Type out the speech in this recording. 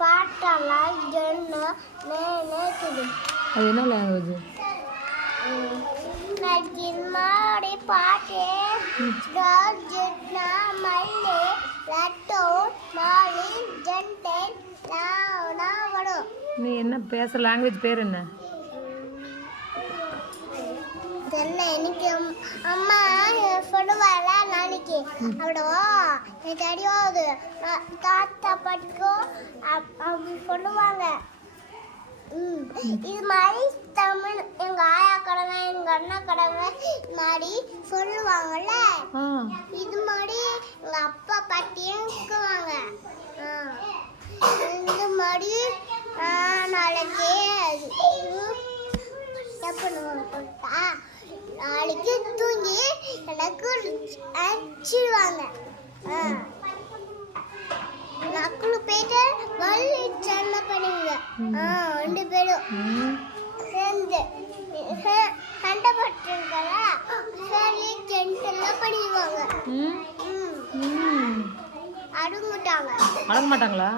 பாட்டெல்லாம் நேக்குது. அது என்ன லாங்குவேஜ்? நஜின்மாடி பாட்டே ஜட்னா மல்லே லட்டோ மாலி ஜண்டேன் நாவடோ. நீ என்ன பேசுற லாங்குவேஜ் பேர் என்ன? தெரியல எனக்கு. அம்மா சொல்லுவாள் நாளைக்கு அப்படிவா எனக்கு அடிவாது தாத்தா படிக்கும் அப்படி சொல்லுவாங்க. இது மாதிரி தமிழ் எங்க ஆயா கடங்க எங்க அண்ணா கடங்க இது மாதிரி சொல்லுவாங்கல்ல. இது மாதிரி எங்க அப்பா பாட்டியும் இருக்குவாங்க. இந்த மாதிரி நாளைக்கு எப்பா நாளைக்கு தூங்கி எனக்கு அடிச்சிடுவாங்க. நக்குழு போயிட்டு வள்ளி சண்டை பண்ணுங்க. 2 பேரும் சேர்ந்து சண்டை பட்டுருக்கல சரி ஜென்டெல்லாம் பண்ணிடுவாங்க. அடங்க மாட்டாங்களா?